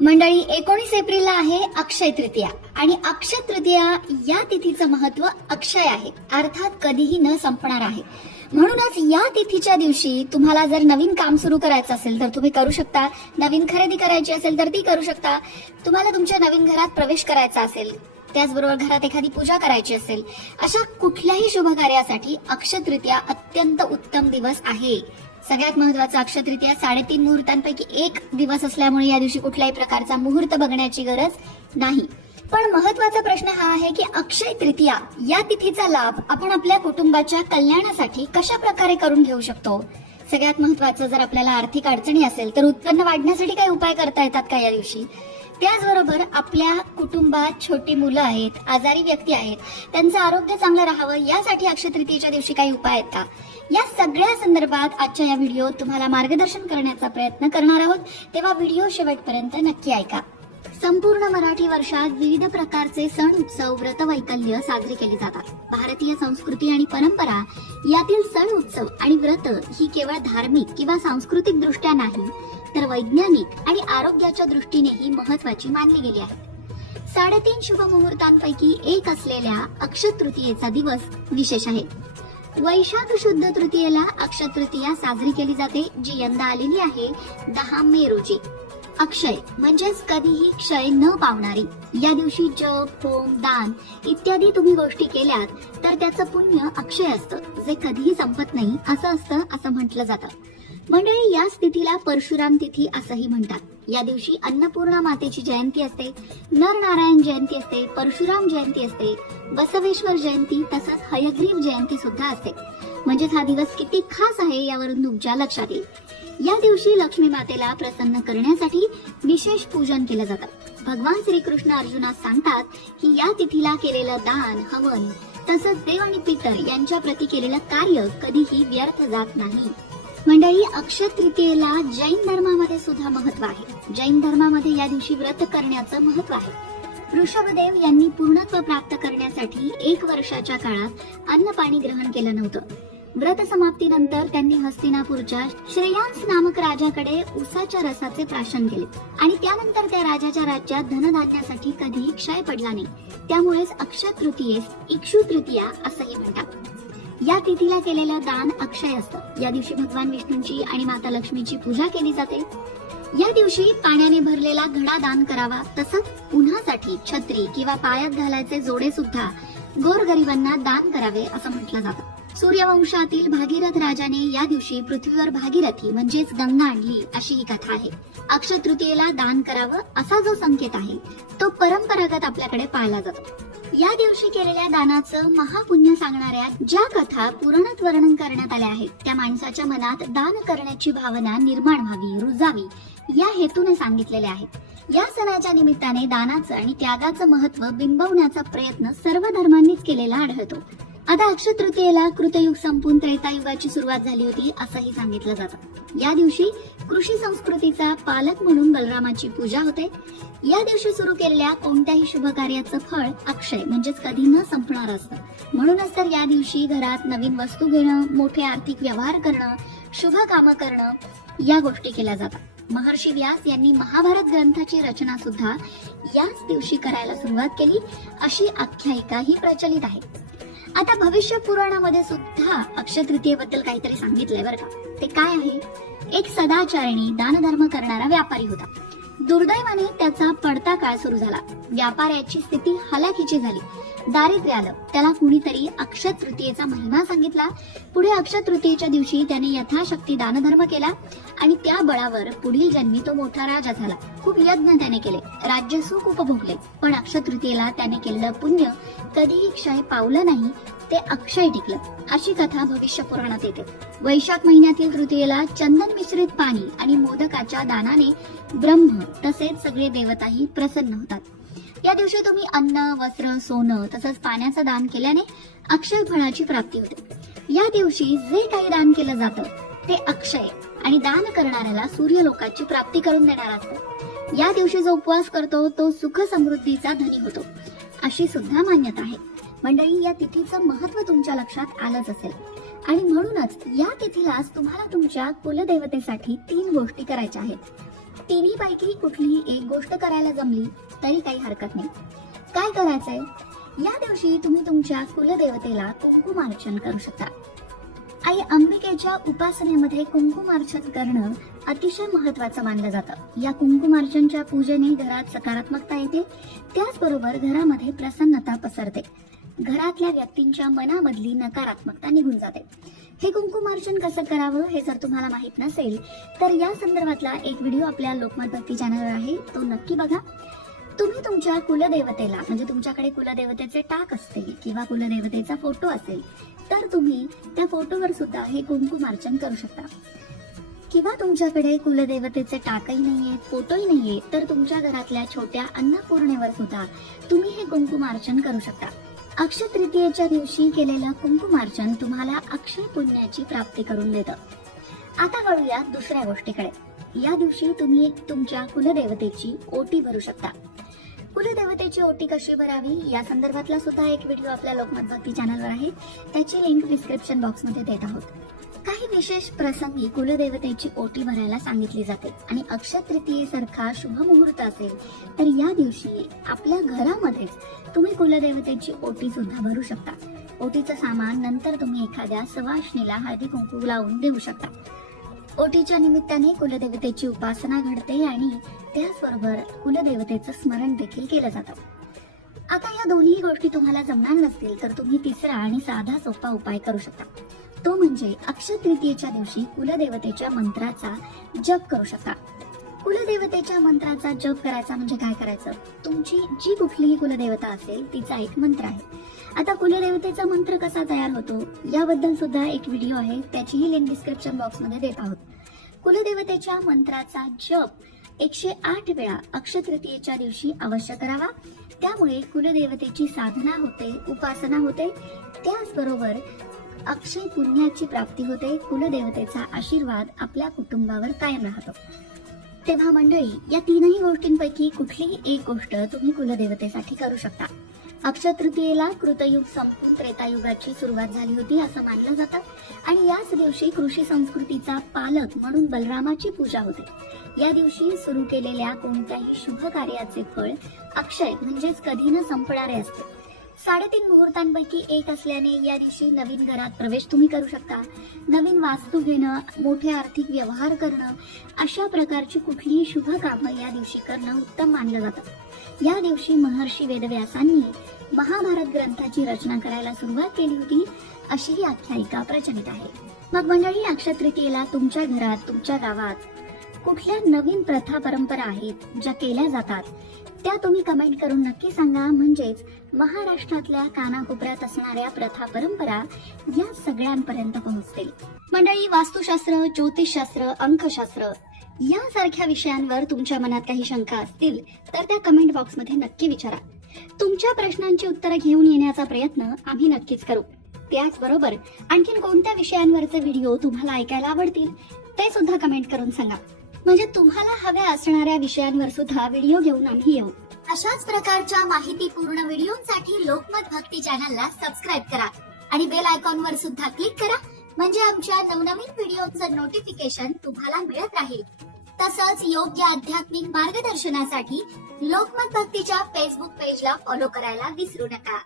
मंडळी 19 एप्रिलला आहे अक्षय तृतीया आणि अक्षय तृतीया या तिथीचं महत्व अक्षय आहे, अर्थात कधीही न संपणार आहे. म्हणूनच या तिथीच्या दिवशी तुम्हाला जर नवीन काम सुरू करायचं असेल तर तुम्ही करू शकता. नवीन खरेदी करायची असेल तर ती करू शकता. तुम्हाला तुमच्या नवीन घरात प्रवेश करायचा असेल, त्याचबरोबर घरात एखादी पूजा करायची असेल, अशा कुठल्याही शुभ कार्यासाठी अक्षय तृतीया अत्यंत उत्तम दिवस आहे. सगळ्यात महत्वाचा अक्षय तृतीया 3.5 मुहूर्तांपैकी एक दिवस असल्यामुळे या दिवशी कुठल्याही प्रकारचा मुहूर्त बघण्याची गरज नाही. पण महत्वाचा प्रश्न हा आहे की अक्षय तृतीया या तिथीचा लाभ आपण आपल्या कुटुंबाच्या कल्याणासाठी कशा प्रकारे करून घेऊ शकतो. सगळ्यात महत्वाचं, जर आपल्याला आर्थिक अडचणी असेल तर उत्पन्न वाढण्यासाठी काही उपाय करता येतात का या दिवशी. त्याचबरोबर आपल्या कुटुंबात छोटी मुलं आहेत, आजारी व्यक्ती आहेत, त्यांचं आरोग्य चांगलं राहावं यासाठी अक्षय तृतीयेच्या दिवशी काही उपाय आहेत का, या सगळ्या संदर्भात आजच्या या व्हिडिओत तुम्हाला मार्गदर्शन करण्याचा प्रयत्न करणार आहोत. तेव्हा व्हिडिओ शेवटपर्यंत नक्की ऐका. संपूर्ण मराठी वर्षात विविध प्रकारचे सण, उत्सव, व्रत, वैकल्य साजरे केले जातात. भारतीय संस्कृती आणि परंपरा यातील सण, उत्सव आणि व्रत ही केवळ धार्मिक किंवा सांस्कृतिक दृष्ट्या नाही तर वैज्ञानिक आणि आरोग्याच्या दृष्टीनेही महत्वाची मानली गेली आहे. 3.5 शुभ मुहूर्तांपैकी एक असलेल्या अक्षय तृतीयेचा दिवस विशेष आहे. वैशाख शुद्ध तृतीयेला अक्षय तृतीया साजरी केली जाते, जी यंदा आलेली आहे 10 मे रोजी. अक्षय म्हणजेच कधीही क्षय न पावणारी. या दिवशी जप, होम, दान इत्यादी तुम्ही गोष्टी केल्यात तर त्याचं पुण्य अक्षय असतं, जे कधीही संपत नाही असं असतं, असं म्हटलं जातं. मंडळी, याच तिथीला परशुराम तिथी असंही म्हणतात. या दिवशी अन्नपूर्णा मातेची जयंती असते, नरनारायण जयंती असते, परशुराम जयंती असते, बसवेश्वर जयंती तसंच हयग्रीव जयंती सुद्धा असते. म्हणजेच हा दिवस किती खास आहे यावरून तुमच्या लक्षात येईल. या दिवशी लक्ष्मी मातेला प्रसन्न करण्यासाठी विशेष पूजन केलं जातं. भगवान श्रीकृष्ण अर्जुनास सांगतात की या तिथीला केलेलं दान, हवन तसंच देव आणि पितर यांच्या प्रती केलेलं कार्य कधीही व्यर्थ जात नाही. मंडळी, अक्षय तृतीयेला जैन धर्मामध्ये सुद्धा महत्व आहे. जैन धर्मामध्ये या दिवशी व्रत करण्याचं महत्व आहे. ऋषभदेव यांनी पूर्णत्व प्राप्त करण्यासाठी 1 वर्षाच्या काळात अन्न पाणी ग्रहण केलं नव्हतं. व्रत समाप्तीनंतर त्यांनी हस्तिनापूरच्या श्रेयांस नामक राजाकडे उसाच्या रसाचे प्राशन केले आणि त्यानंतर त्या राजाच्या राज्यात धनधान्यासाठी कधीही क्षय पडला नाही. त्यामुळेच अक्षय तृतीयेस इक्षु तृतीया असंही म्हणतात. या तिथीला केलेलं दान अक्षय असतं. या दिवशी भगवान विष्णूंची आणि माता लक्ष्मीची पूजा केली जाते. या दिवशी पाण्याने भरलेला घडा दान करावा. तसंच उन्हासाठी छत्री किंवा पायात घालायचे जोडे सुद्धा गोरगरिबांना दान करावे असं म्हटलं जातं. सूर्यवंशातील भागीरथ राजाने या दिवशी पृथ्वीवर भागीरथी म्हणजेच गंगा आणली अशी ही कथा आहे. अक्षय तृतीयेला दान करावं असा जो संकेत आहे तो परंपरागत आपल्याकडे पाळला जातो. या दिवशी केलेल्या दानाचं महापुण्य सांगणाऱ्या ज्या कथा पुराणात वर्णन करण्यात आल्या आहेत त्या माणसाच्या मनात दान करण्याची भावना निर्माण व्हावी, रुजावी या हेतूने सांगितलेल्या आहेत. या सणाच्या निमित्ताने दानाचं आणि त्यागाचं महत्व बिंबवण्याचा प्रयत्न सर्व धर्मांनीच केलेला आढळतो. आता अक्षय तृतीयेला कृतयुग संपून त्रेतायुगाची सुरुवात झाली होती असंही सांगितलं जातं. या दिवशी कृषी संस्कृतीचा पालक म्हणून बलरामाची पूजा होते. या दिवशी सुरू केलेल्या कोणत्याही शुभ कार्याचं फळ अक्षय म्हणजेच कधी न संपणार असतं. म्हणूनच तर या दिवशी घरात नवीन वस्तू घेणं, मोठे आर्थिक व्यवहार करणं, शुभ कामं करणं या गोष्टी केल्या जातात. महर्षी व्यास यांनी महाभारत ग्रंथाची रचना सुद्धा याच दिवशी करायला सुरुवात केली अशी आख्यायिका ही प्रचलित आहे. आता भविष्य पुराणामध्ये सुद्धा अक्षय तृतीयेबद्दल काहीतरी सांगितलंय बरं का. ते काय आहे? एक सदाचारिणी दानधर्म करणारा व्यापारी होता. दुर्दैवाने त्याचा पडता काळ सुरू झाला. व्यापाऱ्याची स्थिती हलाखीची झाली. दारिद्र्य आलं. त्याला कुणीतरी अक्षय तृतीयेचा महिमा सांगितला. पुढे अक्षय तृतीयेच्या दिवशी त्याने यथाशक्ती दानधर्म केला आणि त्या बळावर पुढील जन्मी तो मोठा राजा झाला. खूप यज्ञ त्याने केले, राज्य सुख उपभोगले. पण अक्षय तृतीयेला त्याने केलेलं पुण्य कधीही क्षय पावलं नाही, ते अक्षय टिकलं अशी कथा भविष्य पुराणात येते. वैशाख महिन्यातील तृतीयेला चंदन मिश्रित पाणी आणि मोदकाच्या दानाने ब्रह्म तसेच सगळे देवताही प्रसन्न होतात. या दिवशी तुम्ही अन्न, वस्त्र, सोनं तसंच पाण्याचं दान केल्याने अक्षय फळाची प्राप्ती होते. या दिवशी जे काही दान केलं जातं ते अक्षय आणि दान करणाऱ्याला सूर्यलोकाची प्राप्ती करून देणार असतं. या दिवशी जो उपवास करतो तो सुख समृद्धीचा धनी होतो अशी सुद्धा मान्यता आहे. मंडळी, या तिथीचं महत्व तुमच्या लक्षात आलंच असेल आणि म्हणूनच या तिथीलाच तुम्हाला तुमच्या कुलदेवतेसाठी 3 गोष्टी करायच्या आहेत. तिन्ही पैकी कुठलीही एक गोष्ट करायला जमली तरी काही हरकत नाही. काय करायचंय, या दिवशी तुम्ही तुमच्या कुलदेवतेला कुंकुमार्चन करू शकता. आई अंबिकेच्या उपासनेमध्ये कुंकुमार्चन करणं अतिशय महत्वाचं मानलं जातं. या कुंकुमार्चनच्या पूजेने घरात सकारात्मकता येते, त्याचबरोबर घरामध्ये प्रसन्नता पसरते, घरातल्या व्यक्तींच्या मनामधली नकारात्मकता निघून जाते. हे कुंकुमार्चन कसं करावं हे जर तुम्हाला माहित नसेल तर या संदर्भातला एक व्हिडिओ आपल्या लोकमत भक्ती चॅनलवर आहे, तो नक्की बघा. तुम्ही तुमच्या कुलदेवतेला, म्हणजे तुमच्याकडे कुलदेवतेचे टाक असतील किंवा कुलदेवतेचा फोटो असेल तर तुम्ही त्या फोटोवर सुद्धा हे कुंकुमार्चन करू शकता. किंवा तुमच्याकडे कुलदेवतेचे टाकही नाहीये, फोटोही नाहीये, तर तुमच्या घरातल्या छोट्या अन्नपूर्णेवर सुद्धा तुम्ही हे कुंकुमार्चन करू शकता. अक्षय तृतीयेच्या दिवशी केलेलं कुंकुमार्चन तुम्हाला अक्षय पुण्याची प्राप्ती करून देतं. आता वळूया दुसऱ्या गोष्टीकडे. या दिवशी तुम्ही तुमच्या कुलदेवतेची ओटी भरू शकता. कुलदेवतेची ओटी कशी भरावी या संदर्भातला सुद्धा एक व्हिडिओ आपल्या लोकमत भक्ती चॅनलवर आहे, त्याची लिंक डिस्क्रिप्शन बॉक्समध्ये देत आहोत. काही विशेष प्रसंगी कुलदेवतेची ओटी भरायला सांगितली जाते आणि अक्षय तृतीयेसारखा शुभ मुहूर्त असेल तर या दिवशी आपल्या घरामध्येच तुम्ही कुलदेवतेची ओटी सुद्धा भरू शकता. ओटीचं सामान नंतर तुम्ही एखाद्या सवाष्णीला हळदी कुंकू लावून देऊ शकता. ओटीच्या निमित्ताने कुलदेवतेची उपासना घडते आणि त्याचबरोबर कुलदेवतेचं स्मरण देखील केलं जातं. आता या दोन्ही गोष्टी तुम्हाला जमणार नसतील तर तुम्ही तिसरा आणि साधा सोपा उपाय करू शकता. तो म्हणजे अक्षय तृतीयेच्या दिवशी कुलदेवतेच्या मंत्राचा जप करू शकता. कुलदेवतेच्या मंत्राचा जप करायचा म्हणजे काय करायचं, तुमची जी कुठलीही कुलदेवता असेल तिचा एक मंत्र आहे. आता कुलदेवतेचा मंत्र कसा तयार होतो याबद्दल सुद्धा एक व्हिडिओ आहे, त्याचीही लिंक डिस्क्रिप्शन बॉक्स मध्ये देत आहोत. कुलदेवतेच्या मंत्राचा जप 108 वेळा अक्षय तृतीयेच्या दिवशी अवश्य करावा. त्यामुळे कुलदेवतेची साधना होते, उपासना होते, त्याचबरोबर अक्षय पुण्याची प्राप्ती होते. कुलदेवतेचा आशीर्वाद आपल्या कुटुंबावर कायम राहतो. तेव्हा मंडळी, या तीनही गोष्टींपैकी कुठलीही एक गोष्ट तुम्ही कुलदेवतेसाठी करू शकता. अक्षय तृतीयेला कृतयुग संपून त्रेतायुगाची सुरुवात झाली होती असं मानलं जातं आणि याच दिवशी कृषी संस्कृतीचा पालक म्हणून बलरामाची पूजा होते. या दिवशी सुरू केलेल्या कोणत्याही शुभ कार्याचे फळ अक्षय म्हणजेच कधी न संपणारे असते. 3.5 मुहूर्तांपैकी एक असल्याने या दिवशी नवीन घरात प्रवेश तुम्ही करू शकता. नवीन वास्तू घेणं, मोठे आर्थिक व्यवहार करणं, अशा प्रकारची कुठलीही शुभ कामं या दिवशी करणं उत्तम मानलं जातं. या दिवशी महर्षी वेदव्यासांनी महाभारत ग्रंथाची रचना करायला सुरुवात केली होती अशी ही आख्यायिका प्रचलित आहे. मग मंडळी, अक्षय तृतीयेला तुमच्या घरात, तुमच्या गावात कुठल्या नवीन प्रथा परंपरा आहेत ज्या केल्या जातात त्या तुम्ही कमेंट करून नक्की सांगा, म्हणजेच महाराष्ट्रातल्या कानाकोपऱ्यात असणाऱ्या प्रथा परंपरा या सगळ्यांपर्यंत पोहोचतील. मंडळी, वास्तुशास्त्र, ज्योतिषशास्त्र, अंकशास्त्र यासारख्या विषयांवर तुमच्या मनात काही शंका असतील तर त्या कमेंट बॉक्समध्ये नक्की विचारा. तुमच्या प्रश्नांची उत्तरं घेऊन येण्याचा प्रयत्न आम्ही नक्कीच करू. त्याचबरोबर आणखीन कोणत्या विषयांवरचे व्हिडिओ तुम्हाला ऐकायला आवडतील ते सुद्धा कमेंट करून सांगा, म्हणजे तुम्हाला हव्या असणाऱ्या विषयांवर सुद्धा व्हिडिओ घेऊन आम्ही येऊ. अशाच प्रकारच्या माहितीपूर्ण व्हिडिओसाठी लोकमत भक्ती चॅनलला सबस्क्राईब करा आणि बेल आयकॉनवर सुद्धा क्लिक करा, म्हणजे आमच्या नवनवीन व्हिडिओचं नोटिफिकेशन तुम्हाला मिळत राहील. तसंच योग्य आध्यात्मिक मार्गदर्शनासाठी लोकमत भक्तीच्या फेसबुक पेजला फॉलो करायला विसरू नका.